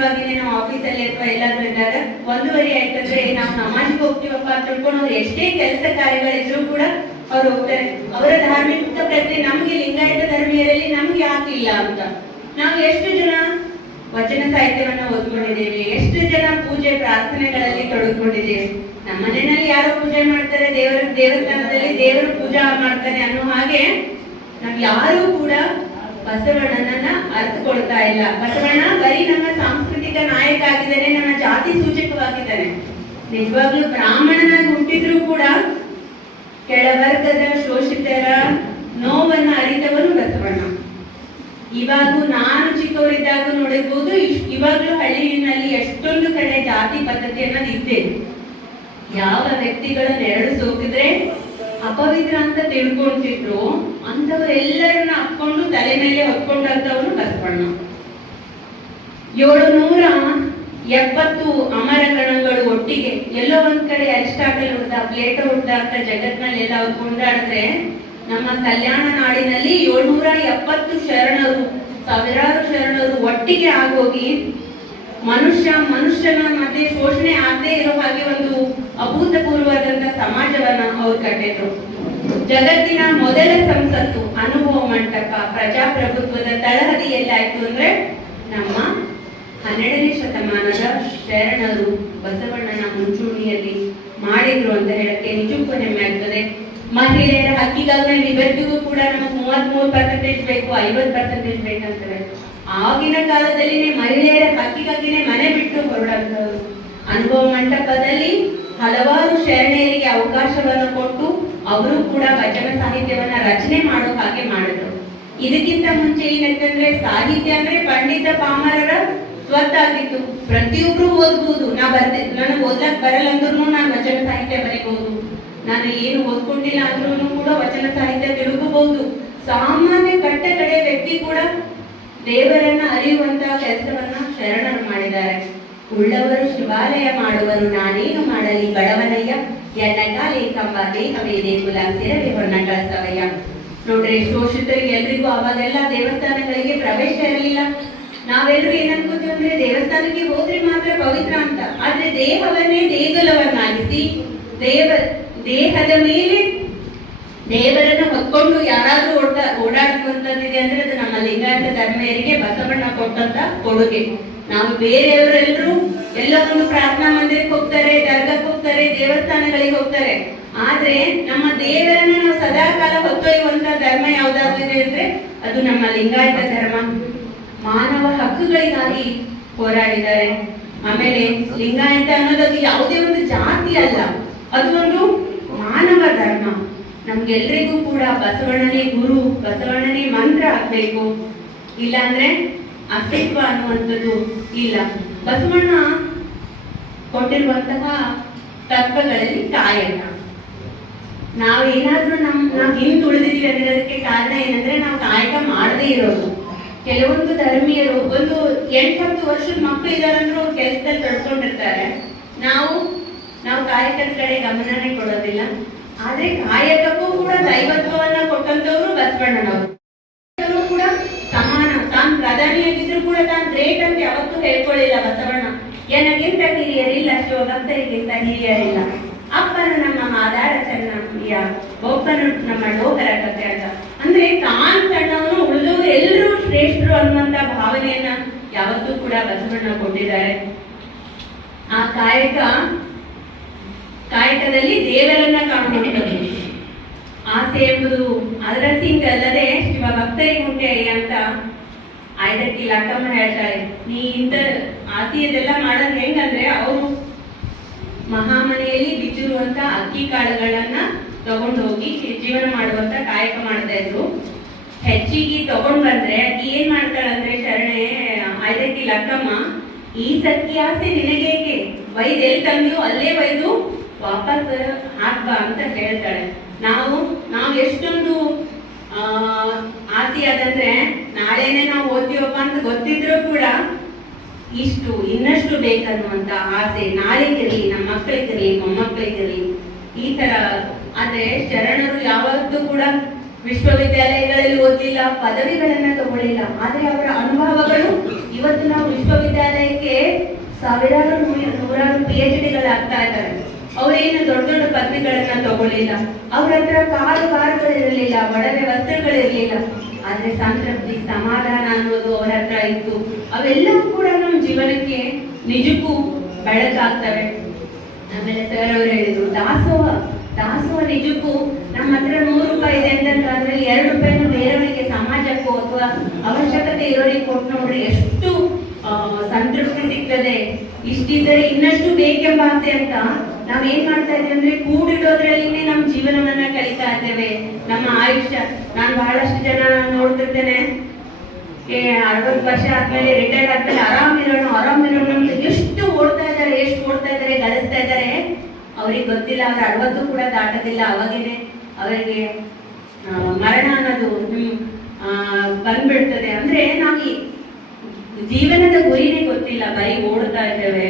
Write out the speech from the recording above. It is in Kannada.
ಸಾಮಾನ್ಯವಾಗಿ ನಾವು ಆಫೀಸಲ್ಲಿ ಅಥವಾ ಎಲ್ಲಾದ್ರೂ ಇದ್ದಾಗ 1:30 ಆಯ್ತಂದ್ರೆ ನಾವು ಸಮಾಜಕ್ಕೆ ಹೋಗ್ತೀವಪ್ಪ ಅಂತ ತಿಳ್ಕೊಂಡು ಅವ್ರು ಎಷ್ಟೇ ಕೆಲಸ ಕಾರ್ಯಗಳಿದ್ರು ಕೂಡ ಅವ್ರು ಹೋಗ್ತಾರೆ. ಅವರ ಧಾರ್ಮಿಕ ಪ್ರಜ್ಞೆ ನಮ್ಗೆ ಲಿಂಗಾಯತ ಧರ್ಮೀಯರಲ್ಲಿ ನಮ್ಗೆ ಯಾಕಿಲ್ಲ ಅಂತ. ನಾವು ಎಷ್ಟು ಜನ ವಚನ ಸಾಹಿತ್ಯವನ್ನ ಓದ್ಕೊಂಡಿದ್ದೇವೆ, ಎಷ್ಟು ಜನ ಪೂಜೆ ಪ್ರಾರ್ಥನೆಗಳಲ್ಲಿ ತೊಡಗಿಕೊಂಡಿದ್ದೇವೆ. ನಮ್ಮ ಮನೆಯಲ್ಲಿ ಯಾರೋ ಪೂಜೆ ಮಾಡ್ತಾರೆ, ದೇವಸ್ಥಾನದಲ್ಲಿ ದೇವರು ಪೂಜಾ ಮಾಡ್ತಾನೆ ಅನ್ನೋ ಹಾಗೆ ನಾವ್ ಯಾರು ಕೂಡ ಬಸವಣ್ಣನನ್ನ ಅರ್ಥಕೊಳ್ತಾ ಇಲ್ಲ. ಬಸವಣ್ಣ ಬರೀ ನಮ್ಮ ಸಾಂಸ್ಕೃತಿಕ ನಾಯಕ ಆಗಿದ್ದಾನೆ, ನಮ್ಮ ಜಾತಿ ಸೂಚಕವಾಗಿದ್ದಾನೆ. ನಿಜವಾಗ್ಲೂ ಬ್ರಾಹ್ಮಣನಾಗಿ ಹುಟ್ಟಿದ್ರು ಕೂಡ ಕೆಳವರ್ಗದ ಶೋಷಿತರ ನೋವನ್ನ ಅರಿತವನು ಬಸವಣ್ಣ. ಇವಾಗ ನಾನು ಚಿಕ್ಕವರಿದ್ದಾಗ ನೋಡಿರ್ಬೋದು, ಇವಾಗ್ಲೂ ಹಳ್ಳಿನಲ್ಲಿ ಎಷ್ಟೊಂದು ಕಡೆ ಜಾತಿ ಪದ್ಧತಿ ಅನ್ನೋದು ಇದ್ದೆ. ಯಾವ ವ್ಯಕ್ತಿಗಳು ನೆರಳು ಸೋಕಿದ್ರೆ ಅಪವಿತ್ರ ಅಂತ ತಿಳ್ಕೊಂತಿದ್ರು ಅಂತವರೆಲ್ಲರನ್ನ ಹಾಕೊಂಡು ತಲೆ ಮೇಲೆ ಹೊತ್ಕೊಂಡಂತವನು ಬಸವಣ್ಣ. 770 ಅಮರ ಗಣಗಳು ಒಟ್ಟಿಗೆ ಎಲ್ಲೋ ಒಂದ್ ಕಡೆ ಅರಿಸ್ಟಾಟಲ್ ಹುಡ್ದ, ಪ್ಲೇಟೋ ಹುಡ್ದ ಅಂತ ಜಗತ್ನಲ್ಲಿ ಎಲ್ಲ ಅವ್ರು ಕೊಂಡಾಡಿದ್ರೆ, ನಮ್ಮ ಕಲ್ಯಾಣ ನಾಡಿನಲ್ಲಿ 770 ಶರಣರು, ಸಾವಿರಾರು ಶರಣರು ಒಟ್ಟಿಗೆ ಆಗೋಗಿ ಮನುಷ್ಯನ ಮತ್ತೆ ಶೋಷಣೆ ಆಗದೆ ಇರೋ ಹಾಗೆ ಒಂದು ಅಭೂತಪೂರ್ವವಾದಂತ ಸಮಾಜವನ್ನ ಅವ್ರು ಕಟ್ಟಿದ್ರು. ಜಗತ್ತಿನ ಮೊದಲ ಸಂಸತ್ತು, ಅನುಭವ ಮಂಟಪ, ಪ್ರಜಾಪ್ರಭುತ್ವದ ತಳಹದಿ ಎಲ್ಲಾಯ್ತು ಅಂದ್ರೆ ನಮ್ಮ 12ನೇ ಶತಮಾನದ ಶರಣರು ಬಸವಣ್ಣನ ಮುಂಚೂಣಿಯಲ್ಲಿ ಮಾಡಿದ್ರು ಅಂತ ಹೇಳಕ್ಕೆ ನಿಜಕ್ಕೂ ಹೆಮ್ಮೆ ಆಗ್ತದೆ. ಮಹಿಳೆಯರ ಹಕ್ಕಿಗಾಗಲೇ ಇವತ್ತಿಗೂ ಕೂಡ ನಮಗೆ 33% ಬೇಕು, 50% ಬೇಕಂತಾರೆ. ಆಗಿನ ಕಾಲದಲ್ಲಿ ಮಹಿಳೆಯರ ಹಕ್ಕಿಗಾಗಿನೇ ಮನೆ ಬಿಟ್ಟು ಹೊರಡಂತವ್ರು. ಅನುಭವ ಮಂಟಪದಲ್ಲಿ ಹಲವಾರು ಶರಣೆಯರಿಗೆ ಅವಕಾಶವನ್ನು ಕೊಟ್ಟು ಅವರು ಕೂಡ ವಚನ ಸಾಹಿತ್ಯವನ್ನ ರಚನೆ ಮಾಡೋ ಹಾಗೆ ಮಾಡಿದ್ರು. ಇದಕ್ಕಿಂತ ಮುಂಚೆ ಏನಂತಂದ್ರೆ ಸಾಹಿತ್ಯ ಅಂದ್ರೆ ಪಂಡಿತ ಪಾಮರರ ಸ್ವತ್ತಾಗಿತ್ತು. ಪ್ರತಿಯೊಬ್ರು ಓದ್ಬೋದು. ನನಗೆ ಓದ್ಲಕ್ ಬರಲ್ಲ ಅಂದ್ರೂ ನಾನು ವಚನ ಸಾಹಿತ್ಯ ಬರೀಬಹುದು. ನಾನು ಏನು ಓದ್ಕೊಂಡಿಲ್ಲ ಅಂದ್ರೂ ಕೂಡ ವಚನ ಸಾಹಿತ್ಯ ತಿಳ್ಕೋಬಹುದು. ಸಾಮಾನ್ಯ ಕಟ್ಟ ಕಡೆ ವ್ಯಕ್ತಿ ಕೂಡ ದೇವರನ್ನ ಅರಿಯುವಂತಹ ಕೆಲಸವನ್ನ ಶರಣರು ಮಾಡಿದ್ದಾರೆ. ಉಳ್ಳವರು ಶಿವಾಲಯ ಮಾಡುವರು, ನಾನೇನು ಮಾಡಲಿ ಬಡವನಯ್ಯ, ಎನ್ನಗಾಲಿ ಕಂಬ ದೇಹವೇ ದೇಗುಲ, ಸಿರವೆ ಹೊನ್ನ ಕಳಸವಯ್ಯ. ನೋಡ್ರಿ, ಶೋಷಿತರಿಗೆ ಎಲ್ರಿಗೂ ಅವಾಗೆಲ್ಲ ದೇವಸ್ಥಾನಗಳಿಗೆ ಪ್ರವೇಶ ಇರಲಿಲ್ಲ. ನಾವೆಲ್ಲರೂ ಏನ್ ಅನ್ಕೋತೀವಿ ಅಂದ್ರೆ ದೇವಸ್ಥಾನಕ್ಕೆ ಹೋದ್ರೆ ಮಾತ್ರ ಪವಿತ್ರ ಅಂತ. ಆದ್ರೆ ದೇಹವನ್ನೇ ದೇಗುಲವನ್ನಾಗಿಸಿ ದೇಹದ ಮೇಲೆ ದೇವರನ್ನ ಹೊತ್ಕೊಂಡು ಯಾರಾದ್ರೂ ಓಡಾಡುವಂತದ್ದಿದೆ ಅಂದ್ರೆ ಅದು ನಮ್ಮ ಲಿಂಗಾಯತ ಧರ್ಮೀಯರಿಗೆ ಬಸವಣ್ಣ ಕೊಟ್ಟಂತ ಕೊಡುಗೆ. ನಾವು ಬೇರೆಯವರೆಲ್ಲರೂ ಎಲ್ಲ ಒಂದು ಪ್ರಾರ್ಥನಾ ಮಂದಿರಕ್ಕೆ ಹೋಗ್ತಾರೆ, ದರ್ಗಕ್ಕೆ ಹೋಗ್ತಾರೆ, ದೇವಸ್ಥಾನಗಳಿಗೆ ಹೋಗ್ತಾರೆ. ಆದ್ರೆ ನಮ್ಮ ದೇವರನ್ನ ನಾವು ಸದಾ ಕಾಲ ಹೊತ್ತೊಯ್ಯುವಂತ ಧರ್ಮ ಯಾವ್ದಾಗಿದೆ ಅಂದ್ರೆ ಅದು ನಮ್ಮ ಲಿಂಗಾಯತ ಧರ್ಮ. ಮಾನವ ಹಕ್ಕುಗಳಿಗಾಗಿ ಹೋರಾಡಿದ್ದಾರೆ. ಆಮೇಲೆ ಲಿಂಗಾಯತ ಅನ್ನೋದು ಯಾವುದೇ ಒಂದು ಜಾತಿ ಅಲ್ಲ, ಅದು ಒಂದು ಮಾನವ ಧರ್ಮ. ನಮ್ಗೆಲ್ರಿಗೂ ಕೂಡ ಬಸವಣ್ಣನೇ ಗುರು, ಬಸವಣ್ಣನೇ ಮಂತ್ರ ಆಗ್ಬೇಕು, ಇಲ್ಲಾಂದ್ರೆ ಅಸ್ತಿತ್ವ ಅನ್ನುವಂಥದ್ದು ಇಲ್ಲ. ಬಸವಣ್ಣ ಕೊಟ್ಟಿರುವಂತಹ ತತ್ವಗಳಲ್ಲಿ ಕಾಯಕ. ನಾವೇನಾದ್ರೂ ನಾವು ಹಿಂದೆ ಉಳಿದಿದ್ದೀವಿ ಅನ್ನೋದಕ್ಕೆ ಕಾರಣ ಏನಂದ್ರೆ ನಾವು ಕಾಯಕ ಮಾಡದೇ ಇರೋದು. ಕೆಲವೊಂದು ಧರ್ಮೀಯರು ಒಂದು 8-10 ವರ್ಷದ ಮಕ್ಕಳು ಇದಾರಂದ್ರೂ ಕೆಲಸದಲ್ಲಿ ತಡ್ಕೊಂಡಿರ್ತಾರೆ. ನಾವು ಕಾಯಕದ ಕಡೆ ಗಮನನೇ ಕೊಡೋದಿಲ್ಲ. ಆದ್ರೆ ಕಾಯಕಕ್ಕೂ ಕೂಡ ದೈವತ್ವವನ್ನ ಕೊಟ್ಟಂತವ್ರು ಬಸವಣ್ಣನವರು ಕೂಡ ಸಮಾನ. ತಾನು ಪ್ರಧಾನಿಯಾಗಿದ್ರು ಕೂಡ ತಾನು ಗ್ರೇಟ್ ಅಂತ ಯಾವತ್ತೂ ಹೇಳ್ಕೊಳ್ಳಿಲ್ಲ ಬಸವಣ್ಣ. ನನಗಿಂತ ಹಿರಿಯರಿಲ್ಲ, ಶಿವಭಕ್ತರಿಗಿಂತ ಹಿರಿಯರಿಲ್ಲ. ಅಪ್ಪನು ನಮ್ಮ ಮಾದಾರ ಚೆನ್ನಯ್ಯ, ಒಬ್ಬನು ನಮ್ಮ ಡೋಗರ ಕಥೆ ಅಂತ. ಅಂದ್ರೆ ತಾನು ಸಣ್ಣವನು, ಉಳಿದವರು ಎಲ್ಲರೂ ಶ್ರೇಷ್ಠರು ಅನ್ನುವಂತ ಭಾವನೆಯನ್ನ ಯಾವತ್ತೂ ಕೂಡ ಬಸವಣ್ಣ ಕೊಟ್ಟಿದ್ದಾರೆ. ಆ ಕಾಯಕದಲ್ಲಿ ದೇವರನ್ನ ಕಾಣುವಂಥದ್ದು. ಆಸೆ ಎಂಬುದು ಅದರಸಿಂಗ್ ಅಲ್ಲದೆ ಶಿವ ಭಕ್ತರಿಗೆ ಉಂಟೆ ಅಂತ ಆಯ್ದಕ್ಕಿ ಲಕ್ಕಮ್ಮ ಹೇಳ್ತಾಳೆ. ನೀ ಇಂಥ ಆಸೆಯದೆಲ್ಲ ಮಾಡೋದು ಹೆಂಗಂದ್ರೆ ಅವರು ಮಹಾಮನೆಯಲ್ಲಿ ಬಿದ್ದಿರುವಂತ ಅಕ್ಕಿ ಕಾಳುಗಳನ್ನ ತಗೊಂಡು ಹೋಗಿ ಜೀವನ ಮಾಡುವಂತ ಕಾಯಕ ಮಾಡ್ತಾ ಇದ್ರು. ಹೆಚ್ಚಿಗೆ ತಗೊಂಡ್ ಬಂದ್ರೆ ಅಕ್ಕಿ ಏನ್ ಮಾಡ್ತಾಳಂದ್ರೆ ಶರಣೆ ಆಯ್ದಕ್ಕಿ ಲಕ್ಕಮ್ಮ, ಈ ಸಕ್ಕಿ ಆಸೆ ನಿನಗೇಕೆ, ವೈದ್ ಎಲ್ಲಿ ತಂದ್ಯೋ ಅಲ್ಲೇ ವೈದು ವಾಪಸ್ ಹಾಕ್ಬಾ ಅಂತ ಹೇಳ್ತಾಳೆ. ನಾವು ಎಷ್ಟೊಂದು ಆಸೆ ಅದಂದ್ರೆ ನಾಳೆನೆ ನಾವು ಓದ್ತೀವಪ್ಪ ಅಂತ ಗೊತ್ತಿದ್ರು ಕೂಡ ಇನ್ನಷ್ಟು ಬೇಕನ್ನುವಂತ ಆಸೆ ನಾಳೆಗಿರ್ಲಿ, ನಮ್ಮ ಮಕ್ಕಳಿಗಿರ್ಲಿ, ಮೊಮ್ಮಕ್ಕಳಿಗಿರ್ಲಿ, ಈ ತರ. ಆದ್ರೆ ಶರಣರು ಯಾವತ್ತೂ ಕೂಡ ವಿಶ್ವವಿದ್ಯಾಲಯಗಳಲ್ಲಿ ಓದಿಲ್ಲ, ಪದವಿಗಳನ್ನ ತಗೊಳ್ಳಿಲ್ಲ. ಆದ್ರೆ ಅವರ ಅನುಭವಗಳು ಇವತ್ತು ನಾವು ವಿಶ್ವವಿದ್ಯಾಲಯಕ್ಕೆ ಸಾವಿರಾರು ನೂರಾರು PhDಗಳಾಗ್ತಾ ಇದ್ದಾರೆ. ಅವ್ರೇನು ದೊಡ್ಡ ದೊಡ್ಡ ಪದವಿಗಳನ್ನ ತಗೊಳ್ಳಿಲ್ಲ, ಅವ್ರ ಹತ್ರ ಕಾರುಗಳಿರಲಿಲ್ಲ, ಒಡವೆ ವಸ್ತ್ರಗಳಿರ್ಲಿಲ್ಲ, ಆದ್ರೆ ಸಂತೃಪ್ತಿ ಸಮಾಧಾನ ಅನ್ನೋದು ಅವ್ರ ಹತ್ರ ಇತ್ತು. ಅವೆಲ್ಲವೂ ಕೂಡ ನಮ್ಮ ಜೀವನಕ್ಕೆ ನಿಜಕ್ಕೂ ಬೆಳಕಾಗ್ತವೆ. ಆಮೇಲೆ ಸರ್ ಅವರು ಹೇಳಿದ್ರು ದಾಸೋಹ ನಿಜಕ್ಕೂ ನಮ್ಮ ಹತ್ರ 100 ರೂಪಾಯಿ ಇದೆ ಅಂತಂದ್ರೆ ಅದ್ರಲ್ಲಿ 2 ರೂಪಾಯಿನೂ ಬೇರೆಯವರಿಗೆ ಸಮಾಜಕ್ಕೂ ಅಥವಾ ಅವಶ್ಯಕತೆ ಇರೋರಿಗೆ ಕೊಟ್ಟು ನೋಡ್ರಿ ಎಷ್ಟು ಸಂತೃಪ್ತಿ ಸಿಗ್ತದೆ. ಇಷ್ಟಿದ್ದರೆ ಇನ್ನಷ್ಟು ಬೇಕೆಂಬ ಆಸೆ ಅಂತ ನಾವೇನ್ ಮಾಡ್ತಾ ಇದ್ದೇವೆ ಅಂದ್ರೆ ಕೂಡಿಡೋದ್ರಲ್ಲಿನೇ ನಮ್ಮ ಜೀವನವನ್ನ ಕಳೀತಾ ಇದ್ದೇವೆ, ನಮ್ಮ ಆಯುಷ್ಯ. ನಾನು ಬಹಳಷ್ಟು ಜನ ನೋಡ್ತಿರ್ತೇನೆ, 60 ವರ್ಷ ಆದ್ಮೇಲೆ ರಿಟೈರ್ಡ್ ಆದ್ಮೇಲೆ ಆರಾಮಿರೋಣ ಅಂತ ಎಷ್ಟು ಓಡ್ತಾ ಇದ್ದಾರೆ ಗಳಿಸ್ತಾ ಇದ್ದಾರೆ. ಅವ್ರಿಗೆ ಗೊತ್ತಿಲ್ಲ, ಅವ್ರ 60 ಕೂಡ ದಾಟೋದಿಲ್ಲ, ಅವಾಗೇನೆ ಅವರಿಗೆ ಮರಣ ಅನ್ನೋದು ಬಂದ್ಬಿಡ್ತದೆ. ಅಂದ್ರೆ ನಾವು ಜೀವನದ ಗುರಿನೇ ಗೊತ್ತಿಲ್ಲ, ಬರೀ ಓಡ್ತಾ ಇದ್ದೇವೆ.